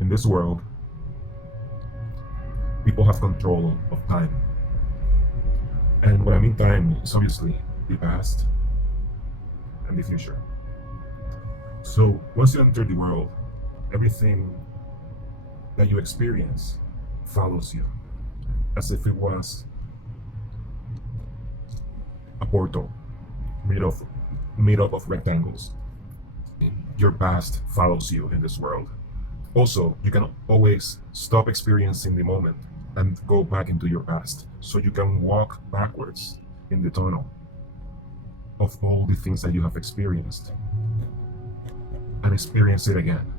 In this world, people have control of time. And when I mean time, it's obviously the past and the future. So once you enter the world, everything that you experience follows you as if it was a portal made of made up of rectangles. Your past follows you in this world. Also, you can always stop experiencing the moment and go back into your past. So you can walk backwards in the tunnel of all the things that you have experienced and experience it again.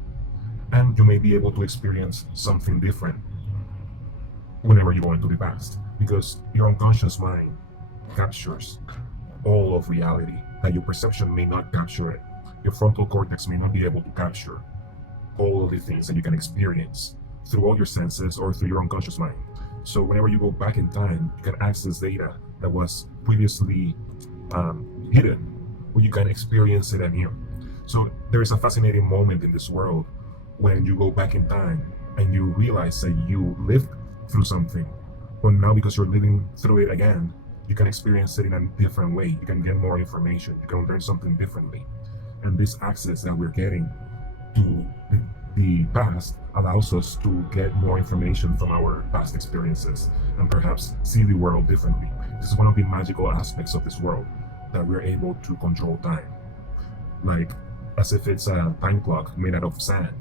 And you may be able to experience something different whenever you go into the past because your unconscious mind captures all of reality that your perception may not capture it. Your frontal cortex may not be able to capture all of the things that you can experience through all your senses or through your unconscious mind. So whenever you go back in time, you can access data that was previously hidden, or you can experience it anew. So there is a fascinating moment in this world when you go back in time and you realize that you lived through something, but now because you're living through it again, you can experience it in a different way. You can get more information. You can learn something differently. And this access that we're getting to the past allows us to get more information from our past experiences and perhaps see the world differently. This is one of the magical aspects of this world, that we're able to control time. Like as if it's a time clock made out of sand.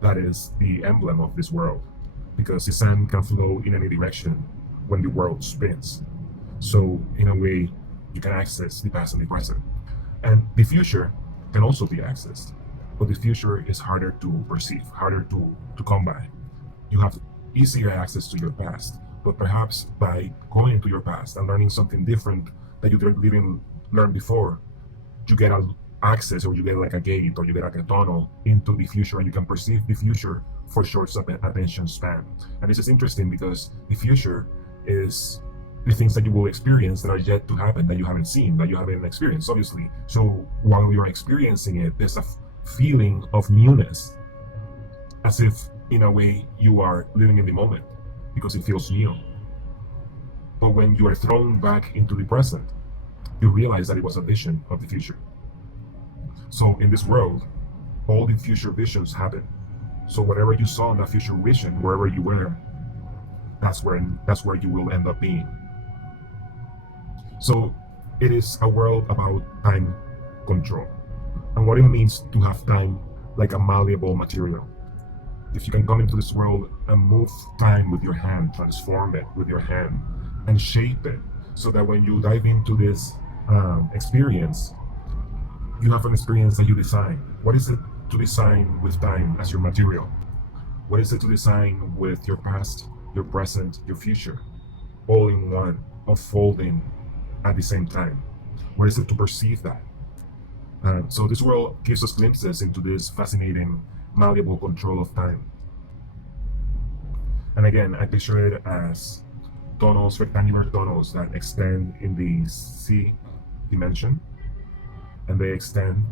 That is the emblem of this world, because the sand can flow in any direction when the world spins. So in a way, you can access the past and the present. And the future can also be accessed. But the future is harder to perceive, harder to come by. You have easier access to your past, but perhaps by going into your past and learning something different that you didn't learn before, you get access, or you get like a gate, or you get like a tunnel into the future, and you can perceive the future for short attention span. And this is interesting because the future is the things that you will experience that are yet to happen, that you haven't seen, that you haven't experienced, obviously. So while you're experiencing it, there's a feeling of newness, as if in a way you are living in the moment because it feels new. But when you are thrown back into the present, you realize that it was a vision of the future. So in this world, all the future visions happen. So whatever you saw in that future vision, wherever you were, that's where you will end up being. So it is a world about time control and what it means to have time like a malleable material. If you can come into this world and move time with your hand, transform it with your hand, and shape it so that when you dive into this experience, you have an experience that you design. What is it to design with time as your material? What is it to design with your past, your present, your future, all in one, unfolding at the same time? What is it to perceive that? So this world gives us glimpses into this fascinating, malleable control of time. And again, I picture it as tunnels, rectangular tunnels that extend in the C dimension, and they extend.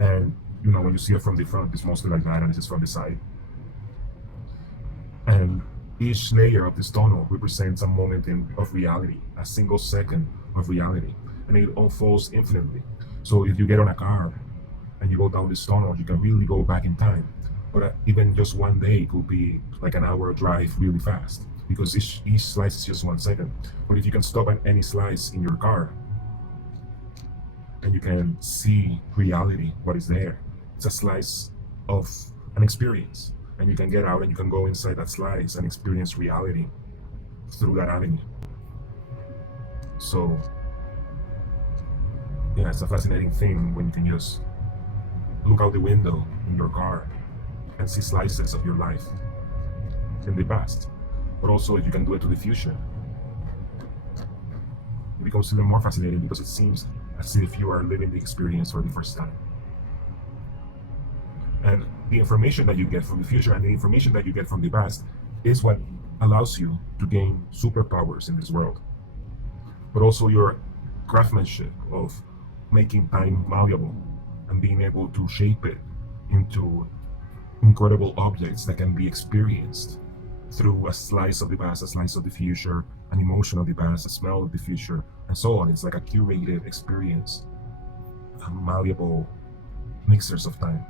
And when you see it from the front, it's mostly like that, and this is from the side. And each layer of this tunnel represents a moment of reality, a single second of reality, and it unfolds infinitely. So if you get on a car and you go down this tunnel, you can really go back in time. But even just one day could be like an hour drive really fast, because each slice is just 1 second. But if you can stop at any slice in your car and you can see reality, what is there, it's a slice of an experience. And you can get out and you can go inside that slice and experience reality through that avenue. So yeah, it's a fascinating thing when you can just look out the window in your car and see slices of your life in the past. But also, if you can do it to the future, it becomes even more fascinating because it seems as if you are living the experience for the first time. And the information that you get from the future and the information that you get from the past is what allows you to gain superpowers in this world. But also your craftsmanship of making time malleable and being able to shape it into incredible objects that can be experienced through a slice of the past, a slice of the future, an emotion of the past, a smell of the future, and so on. It's like a curated experience, a malleable mixers of time.